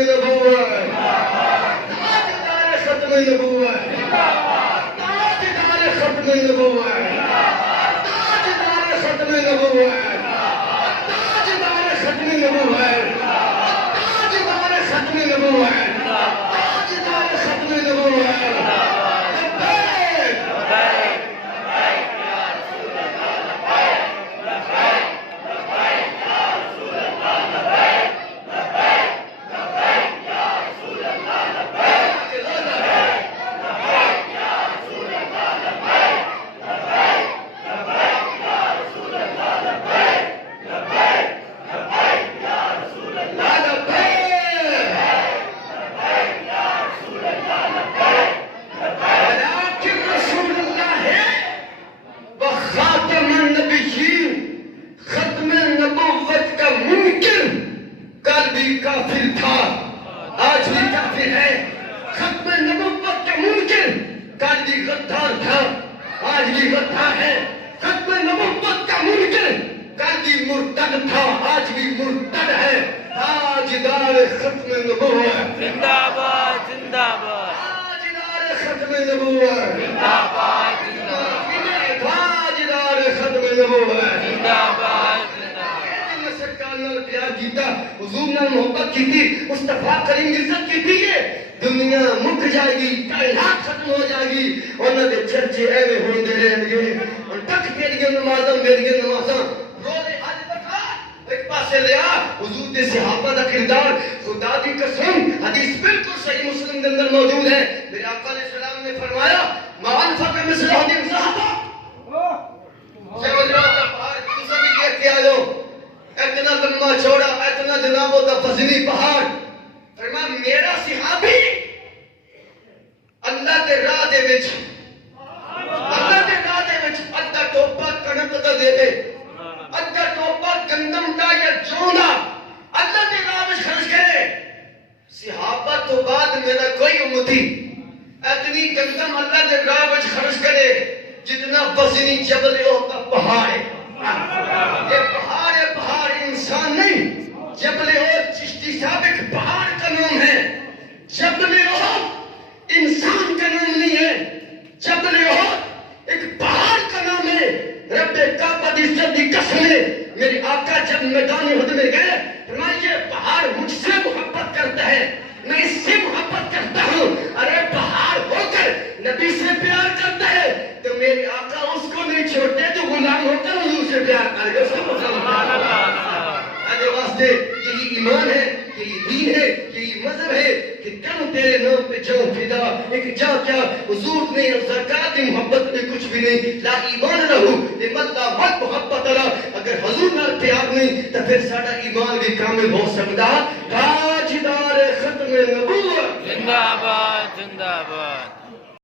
نبوت، تاجدار ختم نبوت، تاجدار ختم نبوت، تاجدار ختم نبوت، تاجدار ختم نبوت، تاجدار ختم نبوت، تاجدار ختم نبوت. کافر تھا آج بھی کافر ہے، ختم نبوت کا منکر کل بھی غدار تھا آج بھی غدار ہے، ختم نبوت کا منکر کل بھی مرتد تھا آج بھی مرتد ہے. تاجدار ختم نبوت زندہ باد زندہ باد، تاجدار ختم نبوت زندہ باد زندہ تاجدار ختم نبوت. زندہ باد سرکار نال پیار کیتا، حضور نال محبت کیتی، مصطفیٰ کریم عزت کیتی ہے. دنیا مک جائے گی، کائنات ختم ہو جائے گی، انہاں دے چرچے ایویں ہوندے رہن گے. اور تک میری نمازاں روزے حج تکا ایک پاسے لیا حضور دے صحابہ دا کردار. خدا دی قسم حدیث بالکل صحیح مسلم دے اندر موجود ہے. میرے آقا علیہ السلام نے فرمایا ما انفق مثل هذه الصحابہ اتنا لمبا چوڑا اتنا جناب دا فضلی پہاڑ. فرمایا میرا صحابی اللہ دے راہ دے وچ ادھا ٹوپا کنک دا دے دے، ادھا ٹوپا گندم دا یا جوں دا اللہ دے راہ وچ خرچ کرے. صحابہ تو بعد میرا کوئی امتی اتنی گندم اللہ دے راہ وچ خرچ کرے جتنا وزنی جبل احد کا پہاڑ ہے. یہ پہاڑ ہے، پہاڑ انسان نہیں. جبل احد چشتی صاحب ایک پہاڑ کا نام ہے. جبل احد انسان کا نام نہیں ہے، جبل احد ایک پہاڑ کا نام ہے. رب کعبہ دی عزت دی قسم ہے، میرے آقا جب میدان احد میں گئے فرمایا یہ پہاڑ مجھ سے محبت کرتا ہے، میں اس سے محبت کرتا ہوں. ارے پہاڑ ہو کر نبی سے پیار کرتا ہے تو میرے آقا اس کو نہیں چھوڑتے جو غلام ہو کر حضور سے پیار کرے گا. سبحان اللہ. آنے واسطے یہی ایمان ہے، یہی دین ہے، یہی مذہب ہے کہ کم تیرے نام پہ جاؤں فدا. ایک جا کیا حضور نے زکات کی محبت میں کچھ بھی نہیں. لا ایمان رہو لمن لا مت محبت اللہ. اگر حضور نال پیار نہیں تو پھر ساڈا ایمان بھی کامل ہو سکتا. تاجدار ختم نبوت زندہ باد زندہ باد.